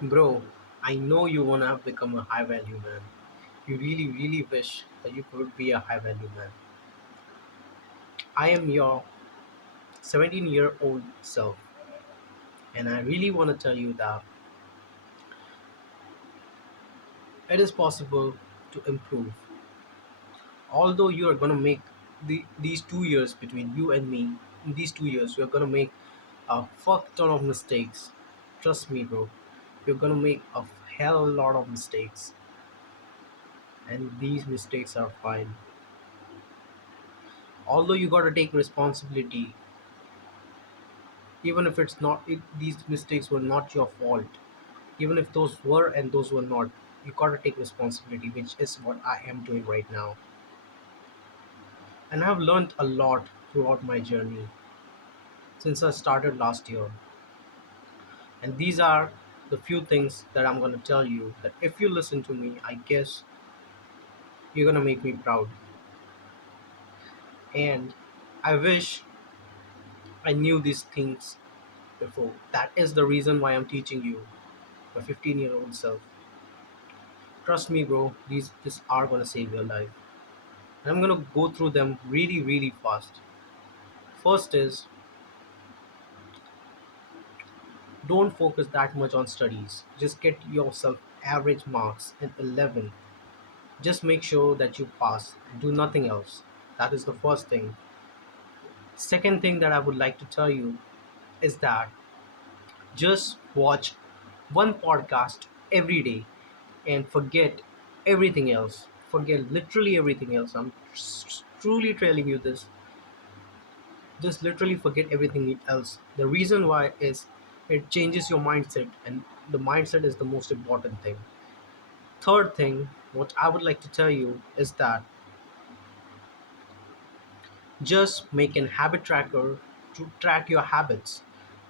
Bro, I know you wanna become a high value man. You really, really wish that you could be a high value man. I am your 17-year-old self, and I really wanna tell you that it is possible to improve. Although you are gonna make these 2 years between you and me, in these 2 years, you're gonna make a fuck ton of mistakes. Trust me, bro. You're gonna make a hell lot of mistakes, and these mistakes are fine. Although you gotta take responsibility, even if it's not these mistakes were not your fault, even if those were and those were not, you gotta take responsibility, which is what I am doing right now. And I've learned a lot throughout my journey since I started last year. And these are the few things that I'm going to tell you that if you listen to me, I guess you're going to make me proud. And I wish I knew these things before. That is the reason why I'm teaching you, my 15-year-old self. Trust me, bro, these are going to save your life. And I'm going to go through them really, really fast. First is, don't focus that much on studies. Just get yourself average marks in 11. Just make sure that you pass. Do nothing else. That is the first thing. Second thing that I would like to tell you is that just watch one podcast every day and forget everything else. Forget literally everything else. I'm truly telling you this. Just literally forget everything else. The reason why is it changes your mindset, and the mindset is the most important thing. Third thing, what I would like to tell you is that just make an habit tracker to track your habits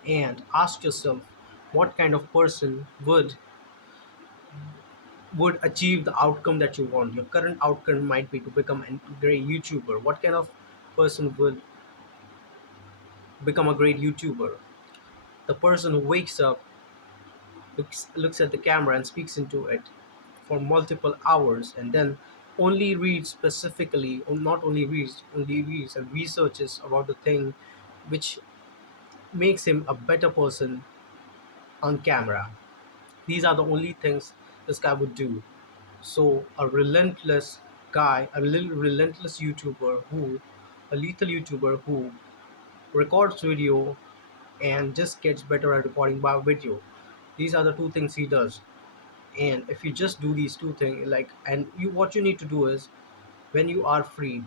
and ask yourself what kind of person would achieve the outcome that you want. Your current outcome might be to become a great YouTuber. What kind of person would become a great YouTuber? The person who wakes up, looks at the camera and speaks into it for multiple hours and then only reads specifically, or not only reads, only reads and researches about the thing which makes him a better person on camera. These are the only things this guy would do. So a relentless guy, a little relentless YouTuber who, a lethal YouTuber who records video and just gets better at recording by video. These are the two things he does. And if you just do these two things, like, and you, what you need to do is when you are free,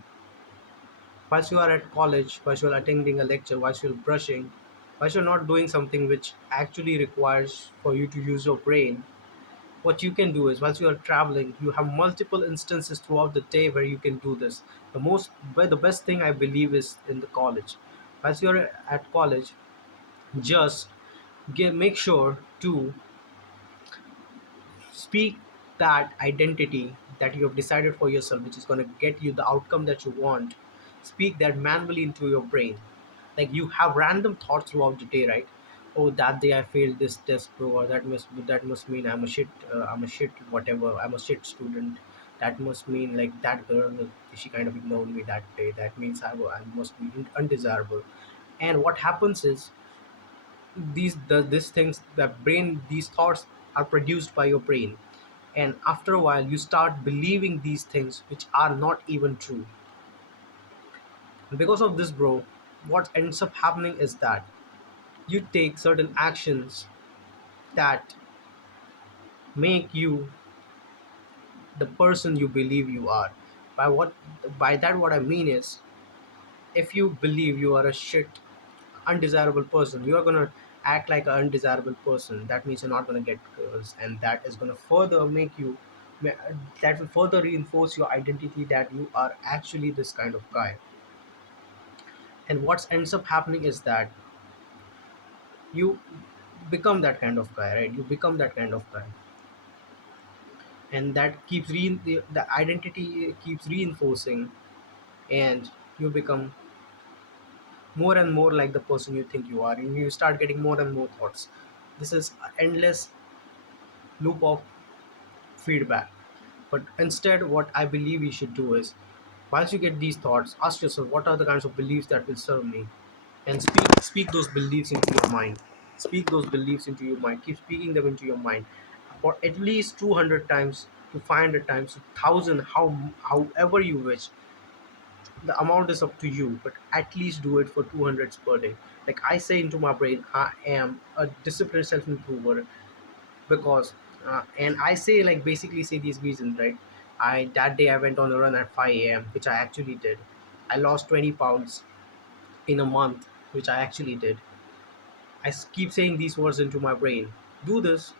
whilst you are at college, whilst you're attending a lecture, whilst you're brushing, whilst you're not doing something which actually requires for you to use your brain, what you can do is whilst you are traveling, you have multiple instances throughout the day where you can do this. The best thing I believe is in the college. Whilst you're at college, just make sure to speak that identity that you have decided for yourself, which is going to get you the outcome that you want. Speak that manually into your brain. Like, you have random thoughts throughout the day, right? Oh, that day I failed this test, bro, or that must mean I'm a shit whatever, I'm a shit student. That must mean, like, that girl, she kind of ignored me that day, that means I must be undesirable. And what happens is, these things, that brain, these thoughts are produced by your brain, and after a while you start believing these things which are not even true. And because of this, bro, what ends up happening is that you take certain actions that make you the person you believe you are. By that, what I mean is, if you believe you are a shit undesirable person, you are going to act like an undesirable person. That means you're not going to get girls, and that is going to further make you that will further reinforce your identity that you are actually this kind of guy. And what ends up happening is that you become that kind of guy, right? You become that kind of guy, and that the identity keeps reinforcing, and you become more and more like the person you think you are, and you start getting more and more thoughts. This is endless, loop of feedback. But instead, what I believe you should do is, once you get these thoughts, ask yourself, what are the kinds of beliefs that will serve me, and speak those beliefs into your mind. Speak those beliefs into your mind. Keep speaking them into your mind for at least 200 times to 500 times to 1,000, however you wish. The amount is up to you, but at least do it for 200s per day. Like I say into my brain, I am a disciplined self improver, because and I say, like, basically say these reasons, right? I That day I went on a run at 5 a.m., which I actually did. I lost 20 pounds in a month, which I actually did. Keep saying these words into my brain. Do this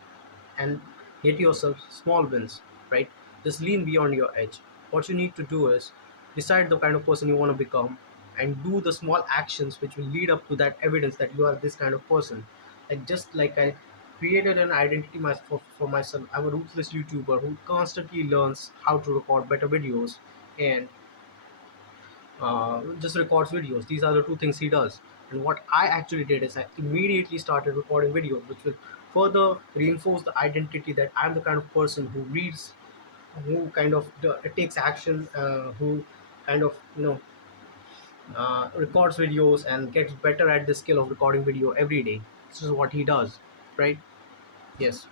and get yourself small wins, right? Just lean beyond your edge. What you need to do is decide the kind of person you want to become and do the small actions which will lead up to that evidence that you are this kind of person. Like, just like I created an identity for myself, I'm a ruthless YouTuber who constantly learns how to record better videos and just records videos. These are the two things he does. And what I actually did is I immediately started recording videos, which will further reinforce the identity that I'm the kind of person who reads, who kind of takes action, who kind of, records videos and gets better at the skill of recording video every day. This is what he does, right? Yes.